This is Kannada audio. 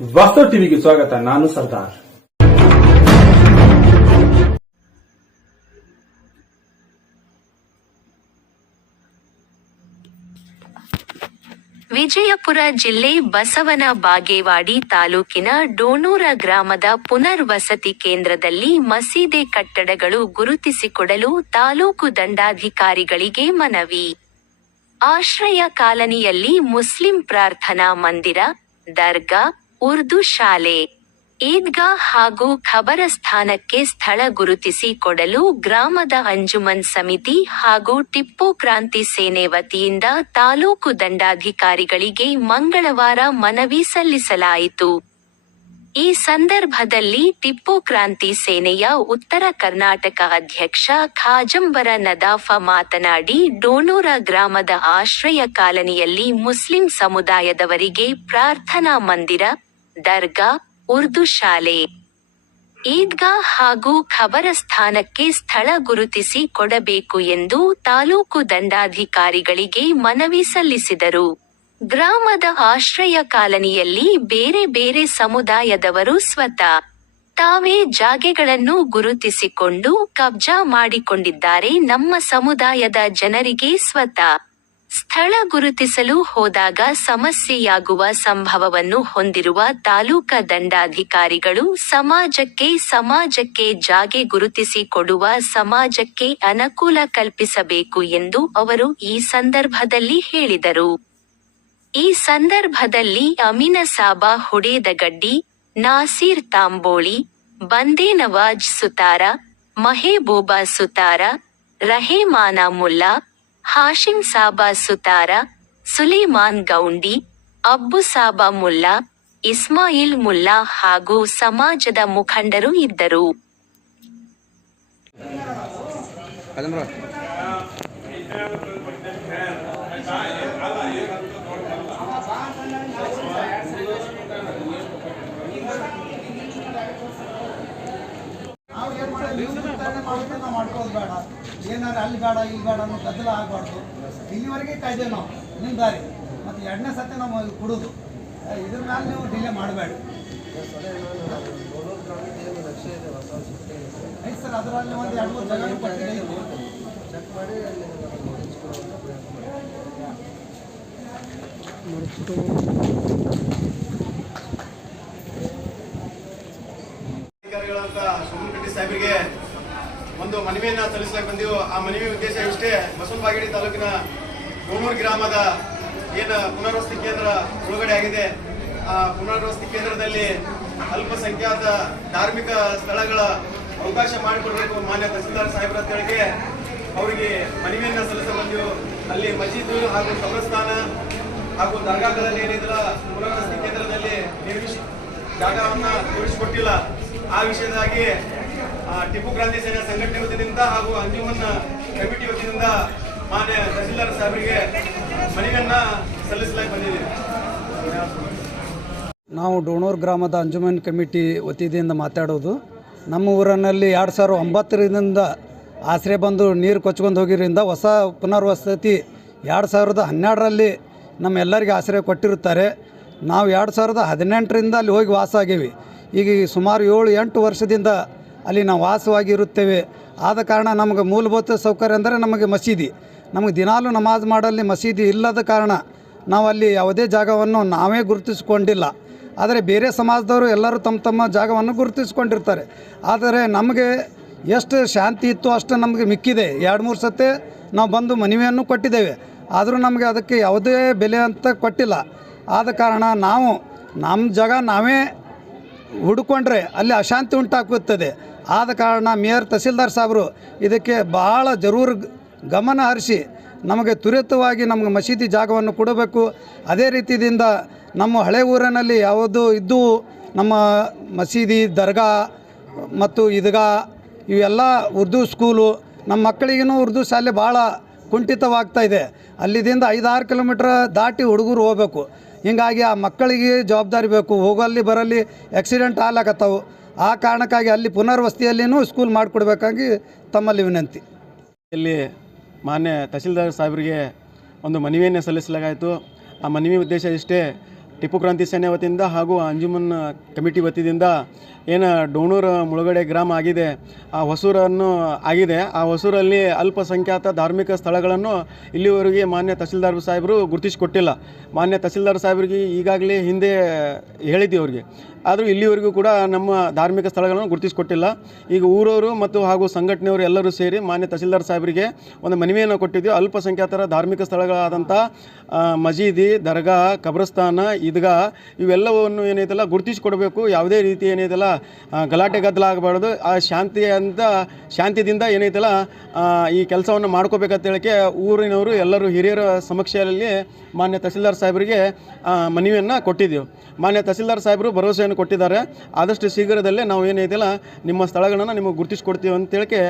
ವಾಸ್ತವ ಟಿವಿಗೆ ಸ್ವಾಗತ. ನಾನು ಸರ್ದಾರ್. ವಿಜಯಪುರ ಜಿಲ್ಲೆ ಬಸವನ ಬಾಗೇವಾಡಿ ತಾಲೂಕಿನ ಡೋಣೂರ ಗ್ರಾಮದ ಪುನರ್ವಸತಿ ಕೇಂದ್ರದಲ್ಲಿ ಮಸೀದಿ ಕಟ್ಟಡಗಳು ಗುರುತಿಸಿಕೊಡಲು ತಾಲೂಕು ದಂಡಾಧಿಕಾರಿಗಳಿಗೆ ಮನವಿ. ಆಶ್ರಯ ಕಾಲನಿಯಲ್ಲಿ ಮುಸ್ಲಿಂ ಪ್ರಾರ್ಥನಾ ಮಂದಿರ, ದರ್ಗಾ, ಉರ್ದು ಶಾಲೆ, ಈದ್ಗಾ ಹಾಗೂ ಖಬರಸ್ಥಾನಕ್ಕೆ ಸ್ಥಳ ಗುರುತಿಸಿ ಕೊಡಲು ಗ್ರಾಮದ ಅಂಜುಮನ್ ಸಮಿತಿ ಹಾಗೂ ಟಿಪ್ಪು ಕ್ರಾಂತಿ ಸೇನೆ ವತಿಯಿಂದ ತಾಲೂಕು ದಂಡಾಧಿಕಾರಿಗಳಿಗೆ ಮಂಗಳವಾರ ಮನವಿ ಸಲ್ಲಿಸಲಾಯಿತು. ಈ ಸಂದರ್ಭದಲ್ಲಿ ಟಿಪ್ಪು ಕ್ರಾಂತಿ ಸೇನೆಯ ಉತ್ತರ ಕರ್ನಾಟಕ ಅಧ್ಯಕ್ಷ ಖಾಜಂಬರ ನದಾಫ ಮಾತನಾಡಿ, ಡೋಣೂರ ಗ್ರಾಮದ ಆಶ್ರಯ ಕಾಲನಿಯಲ್ಲಿ ಮುಸ್ಲಿಂ ಸಮುದಾಯದವರಿಗೆ ಪ್ರಾರ್ಥನಾ ಮಂದಿರ, ದರ್ಗಾ, ಉರ್ದು ಶಾಲೆ, ಈದ್ಗಾ ಹಾಗೂ ಖಬರಸ್ಥಾನಕ್ಕೆ ಸ್ಥಳ ಗುರುತಿಸಿ ಕೊಡಬೇಕು ಎಂದು ತಾಲೂಕು ದಂಡಾಧಿಕಾರಿಗಳಿಗೆ ಮನವಿ ಸಲ್ಲಿಸಿದರು. ಗ್ರಾಮದ ಆಶ್ರಯ ಕಾಲನಿಯಲ್ಲಿ ಬೇರೆ ಬೇರೆ ಸಮುದಾಯದವರು ಸ್ವತಃ ತಾವೇ ಜಾಗೆಗಳನ್ನು ಗುರುತಿಸಿಕೊಂಡು ಕಬ್ಜಾ ಮಾಡಿಕೊಂಡಿದ್ದಾರೆ. ನಮ್ಮ ಸಮುದಾಯದ ಜನರಿಗೆ ಸ್ವತಃ ಸ್ಥಳ ಗುರುತಿಸಲು ಹೋದಾಗ ಸಮಸ್ಯೆಯಾಗುವ ಸಂಭವವನ್ನು ಹೊಂದಿರುವ ತಾಲೂಕಾ ದಂಡಾಧಿಕಾರಿಗಳು ಸಮಾಜಕ್ಕೆ ಜಾಗೆ ಗುರುತಿಸಿ ಕೊಡುವ ಸಮಾಜಕ್ಕೆ ಅನುಕೂಲ ಕಲ್ಪಿಸಬೇಕು ಎಂದು ಅವರು ಈ ಸಂದರ್ಭದಲ್ಲಿ ಹೇಳಿದರು. ಈ ಸಂದರ್ಭದಲ್ಲಿ ಅಮೀನಸಾಬ ಹುಡೇದಗಡ್ಡಿ, ನಾಸೀರ್ ತಾಂಬೋಳಿ, ಬಂದೇ ನವಾಜ್ ಸುತಾರ, ಮಹೇಬೂಬಾ ಸುತಾರ, ರಹೇಮಾನ ಮುಲ್ಲಾ, ಹಾಶಿಂ ಸಾಬಾ ಸುತಾರ, ಸುಲೇಮಾನ್ ಗೌಂಡಿ, ಅಬ್ಬು ಸಾಬಾ ಮುಲ್ಲಾ, ಇಸ್ಮಾಯಿಲ್ ಮುಲ್ಲಾ ಹಾಗೂ ಸಮಾಜದ ಮುಖಂಡರು ಇದ್ದರು. ಮಾಡ್ಕೋದು ಬೇಡ, ಏನಾರು ಅಲ್ಲಿ ಬೇಡ ಇಲ್ಲಿ ಬೇಡ ಅನ್ನೋ ಗದ್ದಲ ಆಗಬಾರ್ದು. ಇಲ್ಲಿವರೆಗೆ ಕಾಯ್ದೆ ನಾವು ನಿಮ್ಮ ದಾರಿ, ಮತ್ತು ಎರಡನೇ ಸತಿ ನಾವು ಕೊಡೋದು, ಇದ್ರ ಮೇಲೆ ನೀವು ಡಿಲೇ ಮಾಡಬೇಡ. ಐತೆ ಸರ್, ಅದರಲ್ಲಿ ಒಂದು 2-3 ಜಾಗ ಪಟ್ಟಿದೆ, ಚೆಕ್ ಮಾಡಿ ಅಧಿಕಾರಿಗಳಂತ ಸೋಮನಕಟ್ಟಿ ಸಾಹೇಬರಿಗೆ ಒಂದು ಮನವಿಯನ್ನು ಸಲ್ಲಿಸಲಿಕ್ಕೆ ಬಂದೆವು. ಆ ಮನವಿ ಉದ್ದೇಶ ಇಷ್ಟೇ: ಬಸವನ ಬಾಗೇವಾಡಿ ತಾಲೂಕಿನ ಡೋಣೂರು ಗ್ರಾಮದ ಏನು ಪುನರ್ವಸತಿ ಕೇಂದ್ರ ಮುಳುಗಡೆ ಆಗಿದೆ, ಆ ಪುನರ್ವಸತಿ ಕೇಂದ್ರದಲ್ಲಿ ಅಲ್ಪಸಂಖ್ಯಾತ ಧಾರ್ಮಿಕ ಸ್ಥಳಗಳ ಅವಕಾಶ ಮಾಡಿಕೊಡ್ಬೇಕು ಮಾನ್ಯ ತಹಸೀಲ್ದಾರ್ ಸಾಹೇಬ್ರ ಅಂತೇಳಿಗೆ ಅವರಿಗೆ ಮನವಿಯನ್ನು ಸಲ್ಲಿಸ ಬಂದೆವು. ಅಲ್ಲಿ ಮಸೀದು ಹಾಗೂ ಕಬ್ರಸ್ಥಾನ ಹಾಗೂ ದರ್ಗಾಗಳಲ್ಲಿ ಏನಿದ್ರ ಪುನರ್ವಸತಿ ಕೇಂದ್ರದಲ್ಲಿ ಜಾಗವನ್ನು ತೋರಿಸಿಕೊಟ್ಟಿಲ್ಲ. ಆ ವಿಷಯದಾಗಿ ಟಿಪ್ಪು ಕ್ರಾಂತಿ ಸೇನಾ ಸಂಘಟನೆ ವತಿಯಿಂದ ಹಾಗೂ ಅಂಜುಮನ್ ಕಮಿಟಿ ವತಿಯಿಂದ ಮಾನ್ಯ ತಹಸೀಲ್ದಾರ್ ಸಾಹೇಬರಿಗೆ ಮನವಿಯನ್ನ ಸಲ್ಲಿಸಲಾಗಿ ಬಂದಿದೆ. ನಾವು ಡೋಣೂರು ಗ್ರಾಮದ ಅಂಜುಮನ್ ಕಮಿಟಿ ವತಿಯಿಂದ ಮಾತಾಡೋದು. ನಮ್ಮ ಊರಿನಲ್ಲಿ 2009ರಿಂದ ಆಶ್ರಯ ಬಂದು ನೀರು ಕೊಚ್ಕೊಂಡು ಹೋಗಿದ್ದರಿಂದ ಹೊಸ ಪುನರ್ವಸತಿ 2012ರಲ್ಲಿ ನಮ್ಮೆಲ್ಲರಿಗೆ ಆಶ್ರಯ ಕೊಟ್ಟಿರುತ್ತಾರೆ. ನಾವು 2018ರಿಂದ ಅಲ್ಲಿ ಹೋಗಿ ವಾಸ ಆಗೇವಿ. ಈಗ ಸುಮಾರು 7-8 ವರ್ಷದಿಂದ ಅಲ್ಲಿ ನಾವು ವಾಸವಾಗಿರುತ್ತೇವೆ. ಆದ ಕಾರಣ ನಮಗೆ ಮೂಲಭೂತ ಸೌಕರ್ಯ ಅಂದರೆ ನಮಗೆ ಮಸೀದಿ, ನಮಗೆ ದಿನಾಲೂ ನಮಾಜ್ ಮಾಡಲ್ಲಿ ಮಸೀದಿ ಇಲ್ಲದ ಕಾರಣ ನಾವು ಅಲ್ಲಿ ಯಾವುದೇ ಜಾಗವನ್ನು ನಾವೇ ಗುರುತಿಸಿಕೊಂಡಿಲ್ಲ. ಆದರೆ ಬೇರೆ ಸಮಾಜದವರು ಎಲ್ಲರೂ ತಮ್ಮ ಜಾಗವನ್ನು ಗುರುತಿಸ್ಕೊಂಡಿರ್ತಾರೆ. ಆದರೆ ನಮಗೆ ಎಷ್ಟು ಶಾಂತಿ ಇತ್ತು ಅಷ್ಟು ನಮಗೆ ಮಿಕ್ಕಿದೆ. 2-3 ಸತಿ ನಾವು ಬಂದು ಮನವಿಯನ್ನು ಕೊಟ್ಟಿದ್ದೇವೆ, ಆದರೂ ನಮಗೆ ಅದಕ್ಕೆ ಯಾವುದೇ ಬೆಲೆ ಅಂತ ಕೊಟ್ಟಿಲ್ಲ. ಆದ ಕಾರಣ ನಾವು ನಮ್ಮ ಜಾಗ ನಾವೇ ಹುಡುಕೊಂಡ್ರೆ ಅಲ್ಲಿ ಅಶಾಂತಿ ಉಂಟಾಗುತ್ತದೆ. ಆದ ಕಾರಣ ಮೇಯರ್ ತಹಸೀಲ್ದಾರ್ ಸಾಹೇಬರು ಇದಕ್ಕೆ ಭಾಳ ಜರೂರು ಗಮನ ಹರಿಸಿ ನಮಗೆ ತ್ವರಿತವಾಗಿ ನಮಗೆ ಮಸೀದಿ ಜಾಗವನ್ನು ಕೊಡಬೇಕು. ಅದೇ ರೀತಿಯಿಂದ ನಮ್ಮ ಹಳೆ ಊರಿನಲ್ಲಿ ಯಾವುದು ಇದ್ದು ನಮ್ಮ ಮಸೀದಿ, ದರ್ಗಾ ಮತ್ತು ಈದ್ಗಾ ಇವೆಲ್ಲ ಉರ್ದು ಸ್ಕೂಲು, ನಮ್ಮ ಮಕ್ಕಳಿಗೂ ಉರ್ದು ಶಾಲೆ ಭಾಳ ಕುಂಠಿತವಾಗ್ತಾಯಿದೆ. ಅಲ್ಲಿದಿಂದ 5-6 ಕಿಲೋಮೀಟ್ರ್ ದಾಟಿ ಹುಡುಗರು ಹೋಗಬೇಕು. ಹೀಗಾಗಿ ಆ ಮಕ್ಕಳಿಗೆ ಜವಾಬ್ದಾರಿ ಬೇಕು. ಹೋಗಲ್ಲಿ ಬರಲ್ಲಿ ಆಕ್ಸಿಡೆಂಟ್ ಆಗ್ಲಾಕತ್ತವು. ಆ ಕಾರಣಕ್ಕಾಗಿ ಅಲ್ಲಿ ಪುನರ್ವಸತಿಯಲ್ಲಿನೂ ಸ್ಕೂಲ್ ಮಾಡಿಕೊಡ್ಬೇಕಾಗಿ ತಮ್ಮಲ್ಲಿ ವಿನಂತಿ. ಇಲ್ಲಿ ಮಾನ್ಯ ತಹಸೀಲ್ದಾರ್ ಸಾಹೇಬರಿಗೆ ಒಂದು ಮನವಿಯನ್ನು ಸಲ್ಲಿಸಲಾಯಿತು. ಆ ಮನವಿ ಉದ್ದೇಶ ಇಷ್ಟೇ: ಟಿಪ್ಪು ಕ್ರಾಂತಿ ಸೇನೆ ವತಿಯಿಂದ ಹಾಗೂ ಅಂಜುಮನ್ ಕಮಿಟಿ ವತಿಯಿಂದ ಏನು ಡೋಣೂರು ಮುಳುಗಡೆ ಗ್ರಾಮ ಆಗಿದೆ, ಆ ಹೊಸೂರನ್ನು ಆಗಿದೆ. ಆ ಹೊಸೂರಲ್ಲಿ ಅಲ್ಪಸಂಖ್ಯಾತ ಧಾರ್ಮಿಕ ಸ್ಥಳಗಳನ್ನು ಇಲ್ಲಿವರೆಗೆ ಮಾನ್ಯ ತಹಸೀಲ್ದಾರ್ ಸಾಹೇಬರು ಗುರುತಿಸಿಕೊಟ್ಟಿಲ್ಲ. ಮಾನ್ಯ ತಹಸೀಲ್ದಾರ್ ಸಾಹೇಬರಿಗೆ ಈಗಾಗಲೇ ಹಿಂದೆ ಹೇಳಿದ್ದೀವಿ ಅವ್ರಿಗೆ, ಆದರೂ ಇಲ್ಲಿವರೆಗೂ ಕೂಡ ನಮ್ಮ ಧಾರ್ಮಿಕ ಸ್ಥಳಗಳನ್ನು ಗುರುತಿಸಿಕೊಟ್ಟಿಲ್ಲ. ಈಗ ಊರವರು ಮತ್ತು ಹಾಗೂ ಸಂಘಟನೆಯವರು ಎಲ್ಲರೂ ಸೇರಿ ಮಾನ್ಯ ತಹಸೀಲ್ದಾರ್ ಸಾಹೇಬರಿಗೆ ಒಂದು ಮನವಿಯನ್ನು ಕೊಟ್ಟಿದ್ದೀವಿ. ಅಲ್ಪಸಂಖ್ಯಾತರ ಧಾರ್ಮಿಕ ಸ್ಥಳಗಳಾದಂಥ ಮಸೀದಿ, ದರ್ಗಾ, ಕಬ್ರಸ್ತಾನ, ಈದ್ಗಾ ಇವೆಲ್ಲವನ್ನು ಏನೈತಲ್ಲ ಗುರುತಿಸಿಕೊಡಬೇಕು. ಯಾವುದೇ ರೀತಿ ಏನೈತಲ್ಲ ಗಲಾಟೆ ಗದ್ದಲ ಆಗಬಾರ್ದು. ಆ ಶಾಂತಿದಿಂದ ಏನೈತಲ್ಲ ಈ ಕೆಲಸವನ್ನು ಮಾಡ್ಕೋಬೇಕಂತ ಹೇಳಿಕೆ ಊರಿನವರು ಎಲ್ಲರೂ ಹಿರಿಯರ ಸಮಕ್ಷದಲ್ಲಿ ಮಾನ್ಯ ತಹಸೀಲ್ದಾರ್ ಸಾಹೇಬರಿಗೆ ಮನವಿಯನ್ನು ಕೊಟ್ಟಿದ್ದೆವು. ಮಾನ್ಯ ತಹಸೀಲ್ದಾರ್ ಸಾಹೇಬರು ಭರವಸೆಯನ್ನು ಕೊಟ್ಟಿದ್ದಾರೆ. ಆದಷ್ಟು ಶೀಘ್ರದಲ್ಲೇ ನಾವು ಏನೈತಲ್ಲ ನಿಮ್ಮ ಸ್ಥಳಗಳನ್ನು ನಿಮಗೆ ಗುರುತಿಸ್ಕೊಡ್ತೀವಿ ಅಂತ ಹೇಳಿಕೆ